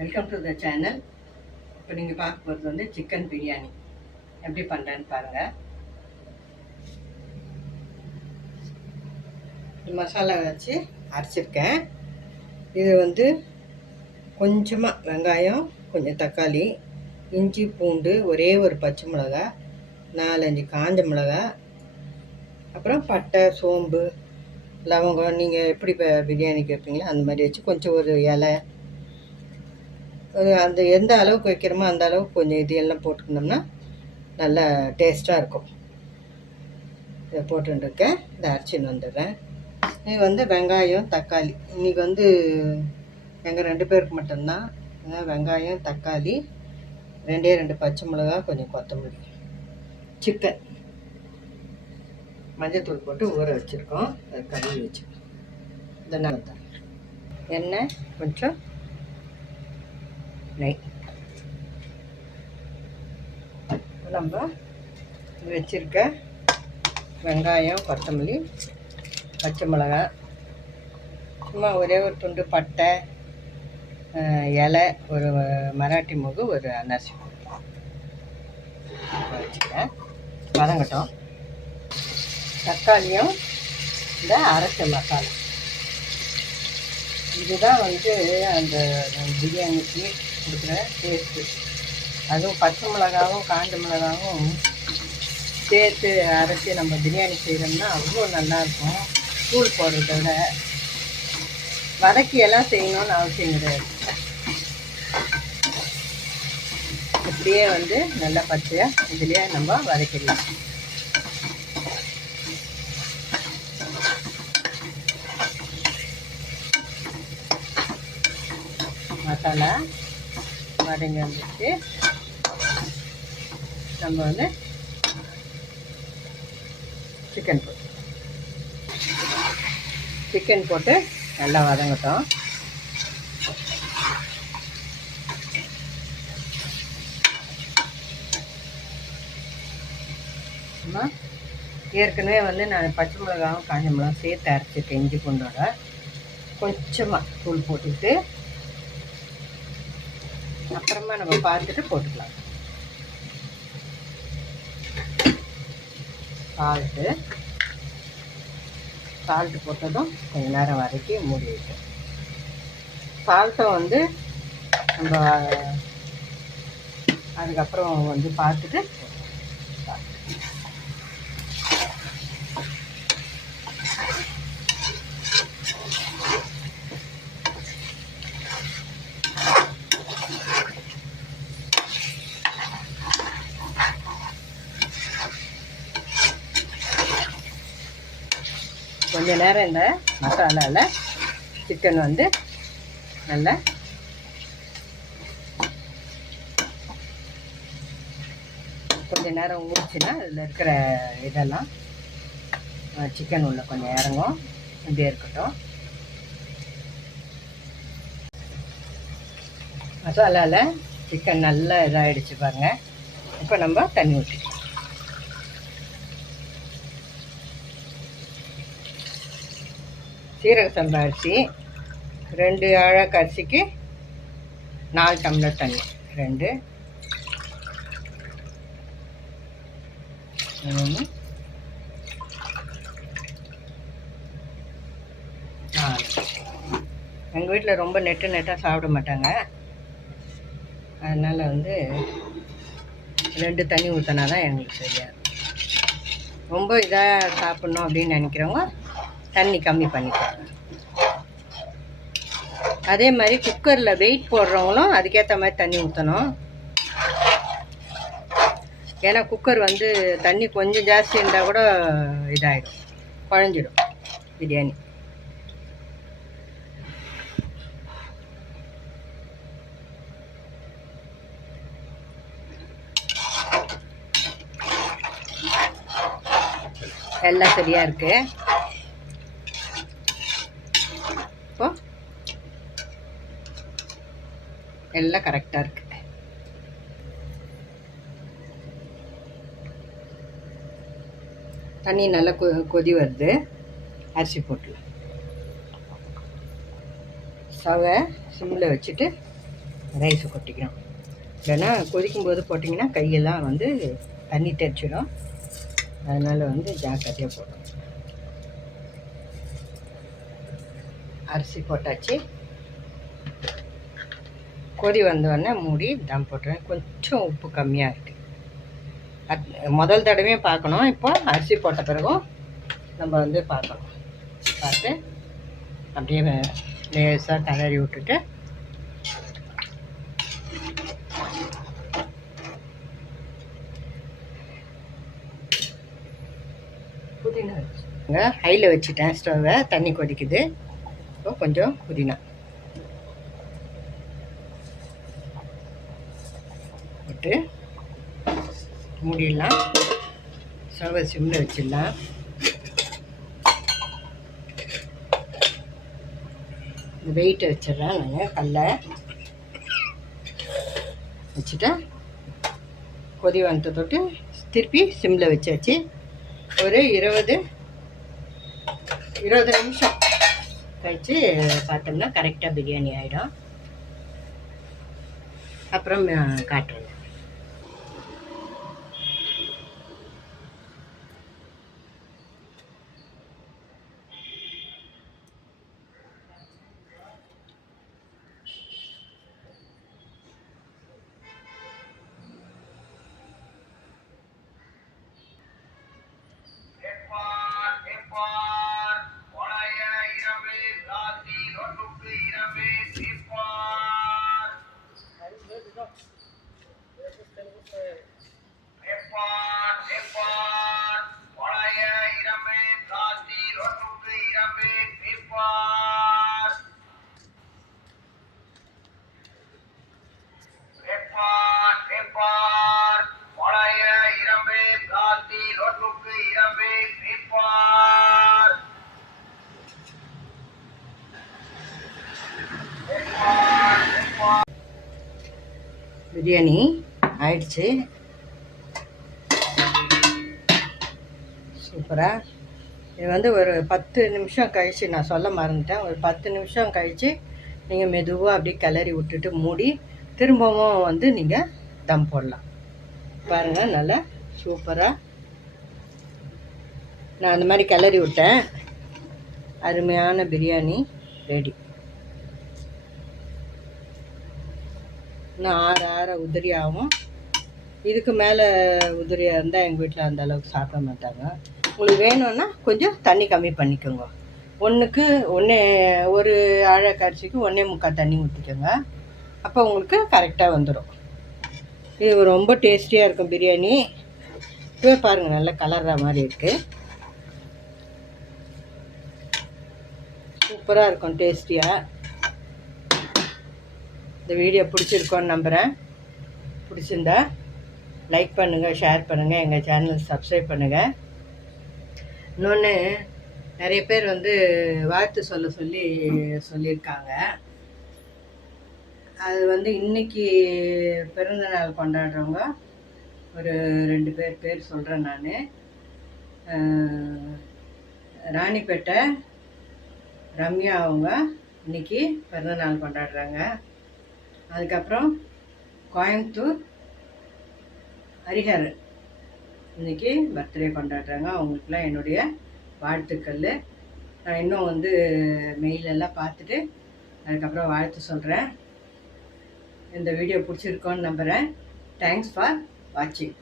Welcome to the channel. இப்போ நீங்கள் பார்க்க போகிறது வந்து சிக்கன் பிரியாணி எப்படி பண்ணுறேன்னு பாருங்கள். மசாலா வச்சு அரைச்சிருக்கேன். இது வந்து கொஞ்சமாக வெங்காயம், கொஞ்சம் தக்காளி, இஞ்சி பூண்டு, ஒரே ஒரு பச்சை மிளகா, 4-5 காஞ்ச மிளகா, அப்புறம் பட்டை, சோம்பு, லவங்கம், நீங்கள் எப்படி பிரியாணிக்கு வைப்பீங்களோ அந்த மாதிரி வச்சு கொஞ்சம் ஒரு இலை, அந்த எந்த அளவுக்கு வைக்கிறோமோ அந்த அளவுக்கு கொஞ்சம் இது எல்லாம் போட்டுக்கணும்னா நல்லா டேஸ்ட்டாக இருக்கும். இதை போட்டுருக்கேன். இதை அரைச்சின்னு வந்துடுறேன். இது வந்து வெங்காயம், தக்காளி. இன்றைக்கி வந்து எங்கள் 2 பேருக்கு மட்டும்தான். வெங்காயம், தக்காளி, 2 பச்சை மிளகா, கொஞ்சம் கொத்தமல்லி, சிக்கன், மஞ்சத்தூள் போட்டு ஊற வச்சுருக்கோம். அதை கழுவி வச்சுக்கோம். இதெல்லாம் எண்ணெய், கொஞ்சம் நெய். நம்ம வச்சுருக்க வெங்காயம், கொத்தமல்லி, பச்சை மிளகா, சும்மா ஒரே ஒரு துண்டு பட்டை, இலை, ஒரு மராட்டி மூகு, ஒரு அன்னாசி வச்சுக்கிறேன். வதங்கட்டும். தக்காளியும் இந்த அரைச்ச மசாலா, இதுதான் வந்து அந்த பிரியாணிக்கு கொடுக்குற டேஸ்ட்டு. அதுவும் பச்சை மிளகாவும் காஞ்ச மிளகாவும் சேர்த்து அரைச்சி நம்ம பிரியாணி செய்கிறோம்னா அவ்வளோ நல்லாயிருக்கும். தூள் போடுறத விட வதக்கியெல்லாம் செய்யணும்னு அவசியம் கிடையாது. இப்படியே வந்து நல்லா பச்சையாக இதுலேயே நம்ம வதக்கிடலாம். மசாலா வதங்கி வந்துச்சு. நம்ம வந்து சிக்கன் போட்டு நல்லா வதங்கட்டும். ஏற்கனவே வந்து நான் பச்சை மிளகாவும் காஞ்ச மிளகாவும் சேர்த்து அரைச்சிருக்கேன். இஞ்சி பூண்டோட கொஞ்சமாக தூள் போட்டுக்கிட்டு அப்புறமா நம்ம பார்த்துட்டு போட்டுக்கலாம். சால்ட்டு போட்டதும் கொஞ்சம் நேரம் வரைக்கும் மூடி வைக்கும். சால்ட்டும் வந்து நம்ம அதுக்கப்புறம் வந்து பார்த்துட்டு கொஞ்ச நேரம் இந்த மசாலாவில் சிக்கன் வந்து நல்லா கொஞ்ச நேரம் ஊறிச்சுன்னா அதில் இருக்கிற இதெல்லாம் சிக்கன் உள்ள கொஞ்சம் இறங்கும். இப்படியே இருக்கட்டும். மசாலாவில் சிக்கன் நல்லா இதாகிடுச்சு பாருங்கள். இப்போ நம்ம தண்ணி ஊற்றிக்கலாம். சீரக சம்பா அரிசி 2 அழகு அரிசிக்கு 4 டம்ளர் தண்ணி. 2 3 4. எங்கள் வீட்டில் ரொம்ப நெட்டாக சாப்பிட மாட்டாங்க. அதனால் வந்து 2 தண்ணி ஊற்றினா தான் எங்களுக்கு சரியாது. ரொம்ப இதாக சாப்பிட்ணும் அப்படின்னு நினைக்கிறவங்க தண்ணி கம்மி பண்ணிக்குவாங்க. அதே மாதிரி குக்கரில் வெயிட் போடுறவங்களும் அதுக்கேற்ற மாதிரி தண்ணி ஊற்றணும். ஏன்னா குக்கர் வந்து தண்ணி கொஞ்சம் ஜாஸ்தி இருந்தால் கூட இதாகிடும், குழஞ்சிடும் பிரியாணி. எல்லாம் சரியாக இருக்குது. இப்போ எல்லாம் கரெக்டாக இருக்குது. தண்ணி நல்லா கொதி வருது. அரிசி போட்டுலாம். ஸ்டவ்வை சிம்மில் வச்சுட்டு ரைஸை கொட்டிக்கணும். இல்லைன்னா கொதிக்கும்போது போட்டிங்கன்னா கையெல்லாம் வந்து தண்ணி தெரிச்சிடும். அதனால் வந்து ஜாக்கிரதையாக போடணும். அரிசி போட்டாச்சு. கொதி வந்தோடனே மூடி தம் போட்டுருவேன். கொஞ்சம் உப்பு கம்மியாக இருக்குது. முதல் தடவையும் பார்க்கணும். இப்போ அரிசி போட்ட பிறகும் நம்ம வந்து பார்க்கணும். பார்த்து அப்படியே லேசாக கலரி விட்டுட்டு புதினா வச்சுங்க. ஹையில் வச்சுட்டேன் ஸ்டவ்வை. தண்ணி கொதிக்குது. இப்போ கொஞ்சம் புதினா போட்டு மூடிடலாம். ஸ்டவ்வை சிம்மில் வச்சிடலாம். வெயிட்டை வச்சிடறேன். நான் கல்லை வச்சுட்டேன். கொதி வந்து தொட்டு திருப்பி சிம்மில் வச்சாச்சு. ஒரு 20 நிமிஷம் கழித்து பார்த்தோம்னா கரெக்டாக பிரியாணி ஆகிடும். அப்புறம் காட்டுறேன். பிரியாணி ஆயிடுச்சு. சூப்பராக. இது வந்து ஒரு 10 நிமிஷம் கழித்து, நான் சொல்ல மறந்துட்டேன், ஒரு 10 நிமிஷம் கழித்து நீங்கள் மெதுவாக அப்படியே கிளறி விட்டுட்டு மூடி திரும்பவும் வந்து நீங்கள் தம் போடலாம். பாருங்கள், நல்லா சூப்பராக நான் அந்த மாதிரி கிளறி விட்டேன். அருமையான பிரியாணி ரெடி. இன்னும் ஆற உதிரியாகவும். இதுக்கு மேலே உதிரியாக இருந்தால் எங்கள் வீட்டில் அந்த அளவுக்கு சாப்பிட மாட்டாங்க. உங்களுக்கு வேணும்னா கொஞ்சம் தண்ணி கம்மி பண்ணிக்கோங்க. ஒரு அழகு அரிசிக்கு 1.25 தண்ணி ஊற்றிக்கோங்க. அப்போ உங்களுக்கு கரெக்டாக வந்துடும். இது ரொம்ப டேஸ்டியாக இருக்கும் பிரியாணி. இப்போ பாருங்கள், நல்லா கலர்ற மாதிரி இருக்குது. சூப்பராக இருக்கும், டேஸ்டியாக. இந்த வீடியோ பிடிச்சிருக்கோன்னு நம்புகிறேன். பிடிச்சிருந்தா லைக் பண்ணுங்கள், ஷேர் பண்ணுங்கள், எங்கள் சேனல் சப்ஸ்கிரைப் பண்ணுங்கள். இன்னொன்று, நிறைய பேர் வந்து வாழ்த்து சொல்லியிருக்காங்க. அது வந்து இன்றைக்கி பிறந்தநாள் கொண்டாடுறவங்க ஒரு 2 பேர் சொல்கிறேன் நான். ராணிப்பேட்டை ரம்யா அவங்க இன்றைக்கி பிறந்தநாள் கொண்டாடுறாங்க. அதுக்கப்புறம் கோயம்புத்தூர் ஹரிஹரன் இன்றைக்கி பர்த்டே கொண்டாடுறாங்க. அவங்களுக்குலாம் என்னுடைய வாழ்த்துக்கள். நான் இன்னும் வந்து மெயிலெல்லாம் பார்த்துட்டு அதுக்கப்புறம் வாழ்த்து சொல்கிறேன். இந்த வீடியோ பிடிச்சிருக்கோன்னு நம்புகிறேன். தேங்க்ஸ் ஃபார் வாட்சிங்.